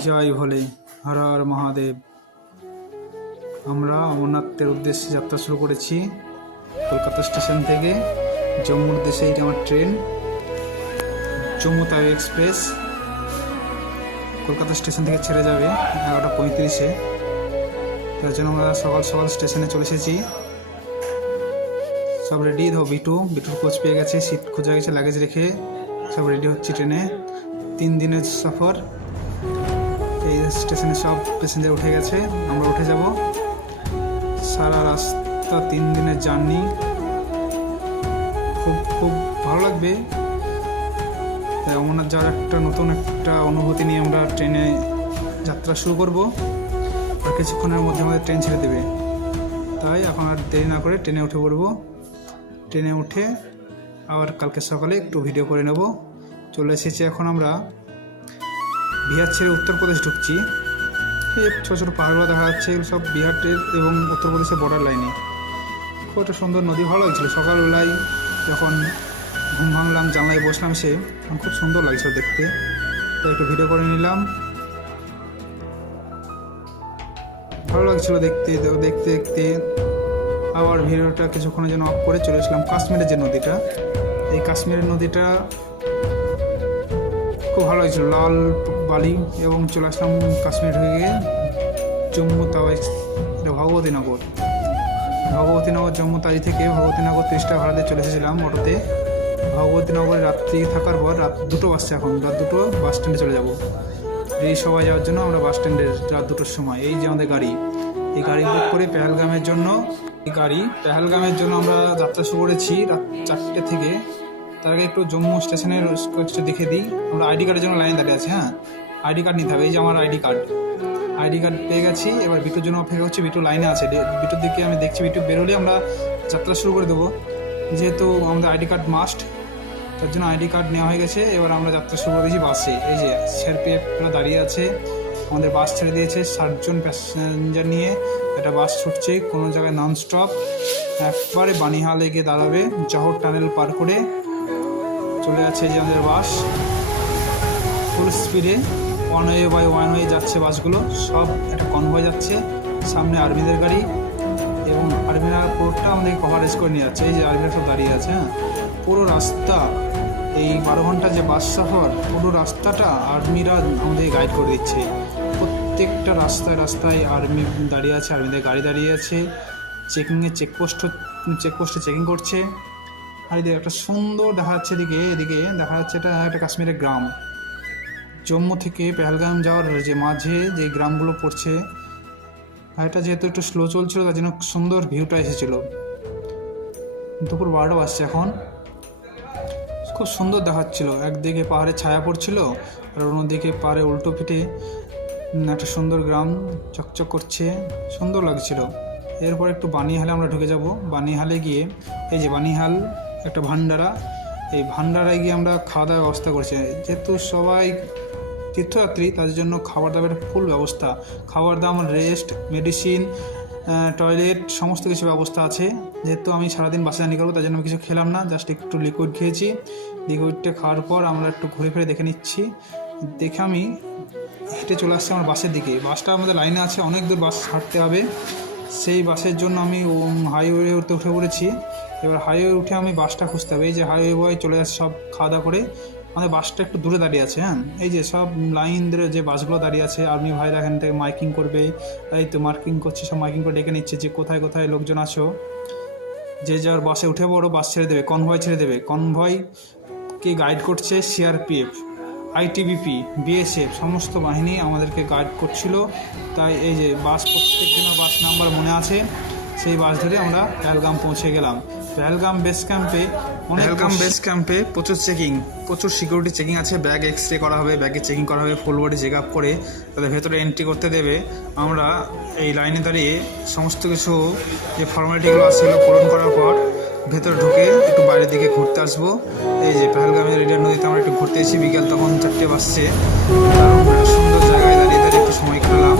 জয় ভোলে, হর হর মহাদেব। আমরা অমরনাথের উদ্দেশ্যে যাত্রা শুরু করেছি কলকাতা স্টেশন থেকে। জম্মুর উদ্দেশ্যে এইটা আমার train, Jammu Tawi express. Kolkata station থেকে ছেড়ে যাবে 11:35-এ। তার জন্য আমরা সকাল সকাল স্টেশনে চলে এসেছি। সব রেডি। বিটুর কোচ পেয়ে গেছে, সিট খোঁজা গেছে, লাগেজ রেখে সব রেডি হচ্ছে ট্রেনে। 3 দিনের সফর। এই স্টেশনে সব প্যাসেঞ্জার উঠে গেছে, আমরা উঠে যাব। সারা রাস্তা 3 দিনের জার্নি, খুব ভালো লাগবে। তাই অমরনাথ যাওয়ার নতুন একটা অনুভূতি নিয়ে আমরা ট্রেনে যাত্রা শুরু করব। আর কিছুক্ষণের মধ্যে আমাদের ট্রেন ছেড়ে দেবে। তাই এখন আর দেরি না করে ট্রেনে উঠে পড়ব। ট্রেনে উঠে আবার কালকে সকালে একটু ভিডিও করে নেব। চলে এসেছি এখন আমরা বিহার ছেড়ে উত্তরপ্রদেশ ঢুকছি। এই ছোটো ছোটো পাহাড়গুলো দেখা যাচ্ছে, এগুলো সব বিহারের এবং উত্তরপ্রদেশের বর্ডার লাইনে। খুব একটা সুন্দর নদী, ভালো লাগছিলো। সকালবেলায় যখন ঘুম ভাঙলাম, জানলায় বসলাম, খুব সুন্দর লাগছিল দেখতে। তো একটু ভিডিও করে নিলাম, ভালো লাগছিল দেখতে দেখতে। আবার ভিডিওটা কিছুক্ষণের জন্য অফ করে চলে আসলাম কাশ্মীরের যে নদীটা। এই কাশ্মীরের নদীটা খুব ভালো লাগছিল, লাল বালি। এবং চলে আসলাম কাশ্মীর হয়ে গিয়ে জম্মু তাওয়াই, এটা ভগবতীনগর জম্মু তাওয়াই থেকে ভগবতীনগর 30 টাকা ভাড়া দিয়ে চলে এসেছিলাম অটোতে। ভগবতীনগরে রাত্রি থাকার পর রাত 2টো বাজছে, এখন রাত 2টো বাস স্ট্যান্ডে চলে যাব। এই সবাই যাওয়ার জন্য আমরা বাস স্ট্যান্ডের রাত 2টোর সময়, এই যে আমাদের গাড়ি, এই গাড়ি বুক করে পেহেলগামের জন্য আমরা যাত্রা শুরু করেছি রাত 4টে থেকে। তার আগে একটু জম্মু স্টেশনের একটু দেখে দিই। আমরা আইডি কার্ডের জন্য লাইনে দাঁড়িয়ে আছি। আইডি কার্ড নিতে হবে। এই যে আমার আইডি কার্ড পেয়ে গেছি। এবার বিটুর জন্য অপেক্ষা হচ্ছে। বিটু লাইনে আছে, বিটুর দিকে আমি দেখছি। বিটু বেরোলে আমরা যাত্রা শুরু করে দেবো, যেহেতু আমাদের আইডি কার্ড মাস্ট। তার জন্য আইডি কার্ড নেওয়া হয়ে গেছে। এবার আমরা যাত্রা শুরু করে দিয়েছি বাসে। এই যে সিআরপিএফরা দাঁড়িয়ে আছে, আমাদের বাস ছেড়ে দিয়েছে 60 জন প্যাসেঞ্জার নিয়ে। একটা বাস ছুটছে কোনো জায়গায় নন স্টপ, একবারে বানিহালে গিয়ে দাঁড়াবে। জহর টানেল পার করে চলে যাচ্ছে যে আমাদের বাস, ফুল স্পিডে। ওয়ান ওয়ে যাচ্ছে বাসগুলো, সব একটা কনভয় যাচ্ছে। সামনে আর্মিদের গাড়ি, এবং আর্মিরা পুরোটা আমাদের কভারেজ করে নিয়ে যাচ্ছে। এই যে আর্মিরা সব দাঁড়িয়ে আছে। পুরো রাস্তা, এই 12 ঘন্টা যে বাস সফর, পুরো রাস্তাটা আর্মিরা আমাদের গাইড করে দিচ্ছে। প্রত্যেকটা রাস্তায় আর্মি দাঁড়িয়ে আছে, আর্মিদের গাড়ি দাঁড়িয়ে আছে। চেকপোস্টে চেকিং করছে। আর এদিকে একটা সুন্দর দেখা যাচ্ছে, এদিকে দেখা যাচ্ছে এটা একটা কাশ্মীরের গ্রাম। জম্মু থেকে পেহেলগাম যাওয়ার যে মাঝে যে গ্রামগুলো পড়ছে, আর এটা যেহেতু একটু স্লো চলছিল, তার জন্য সুন্দর ভিউটা এসেছিলো। দুপুর 12টা বাজছে এখন। খুব সুন্দর দেখাচ্ছিল। একদিকে পাহাড়ে ছায়া পড়ছিল, আর অন্যদিকে পাহাড়ে উল্টো পিঠে একটা সুন্দর গ্রাম চকচক করছে, সুন্দর লাগছিল। এরপর একটু বানিহালে আমরা ঢুকে যাব। বানিহালে গিয়ে, এই যে বানিহাল একটা ভান্ডারা, এই ভান্ডারায় গিয়ে আমরা খাওয়া দাওয়ার ব্যবস্থা করছি। যেহেতু সবাই তীর্থযাত্রী, তাদের জন্য খাবার দাবারের ফুল ব্যবস্থা। খাবার দাবার, রেস্ট, মেডিসিন, টয়লেট, সমস্ত কিছু ব্যবস্থা আছে। যেহেতু আমি সারাদিন বাসে জার্নি করবো, তার জন্য আমি কিছু খেলাম না, জাস্ট একটু লিকুইড খেয়েছি। লিকুইডটা খাওয়ার পর আমরা একটু ঘুরে ফিরে দেখে নিচ্ছি। দেখে আমি হেঁটে চলে আসছি আমার বাসের দিকে। বাসটা আমাদের লাইনে আছে, অনেক দূর বাস হাঁটতে হবে। সেই বাসের জন্য আমি হাইওয়েতে উঠে পড়েছি। এবার হাইওয়ে উঠে আমি বাসটা খুঁজতে হবে। এই যে হাইওয়ে বয় চলে যাচ্ছে সব খাওয়া দাওয়া করে। আমাদের বাসটা একটু দূরে দাঁড়িয়ে আছে। এই যে সব লাইন ধরে যে বাসগুলো দাঁড়িয়ে আছে, আর্মি ভাইরা এখান থেকে মাইকিং করবে। এই তো মার্কিং করছে, সব মাইকিং করে ডেকে নিচ্ছে যে কোথায় কোথায় লোকজন আছো। যে যার বাসে উঠে পড়ো, বাস ছেড়ে দেবে, কনভয় ছেড়ে দেবে। কনভয়কে গাইড করছে সিআরপিএফ, আইটিবিপি, বিএসএফ, সমস্ত বাহিনী আমাদেরকে গাইড করছিল। তাই এই যে বাস, প্রত্যেক দিনের বাস নাম্বার মনে আছে। সেই বাস ধরে আমরা পেহেলগাম পৌঁছে গেলাম। পেহেলগাম বেস ক্যাম্পে প্রচুর সিকিউরিটি চেকিং আছে। ব্যাগ এক্সরে করা হবে, ব্যাগে চেকিং করা হবে, ফুল বডি চেক আপ করে তাদের ভেতরে এন্ট্রি করতে দেবে। আমরা এই লাইনে দাঁড়িয়ে সমস্ত কিছু যে ফর্মালিটিগুলো আছে সেগুলো পূরণ করার পর ভেতরে ঢুকে একটু বাইরের দিকে ঘুরতে আসবো। এই যে পেহেলগামের রেডিয়ার নদীতে আমরা একটু ঘুরতে এসেছি। বিকেল তখন 4টে বাজছে। সুন্দর জায়গায় দাঁড়িয়ে একটু সময় কাটালাম।